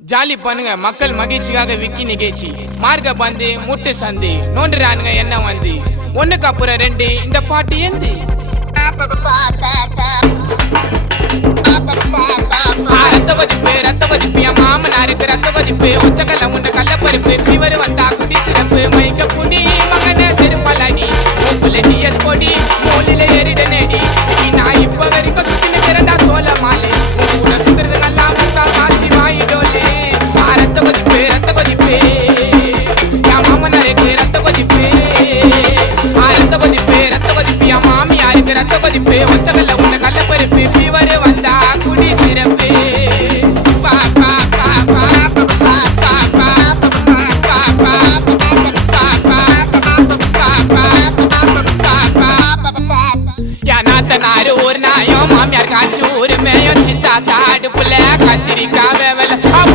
jolly பண்ணுங்க மக்கள் மகிழ்ச்சிக்காக விக்கி நிகழ்ச்சி மார்க்க பந்து முட்டு சந்தி நோண்டுறானுங்க என்ன வந்து ஒண்ணுக்கு அப்புறம் ரெண்டு இந்த பாட்டு ஏந்து ரத்த வதிப்பு என் மாமனாருக்கு ரத்த வதிப்பு உச்சக்கல்ல முண்ட கள்ளப்பருப்பு ஃபீவர் வந்தா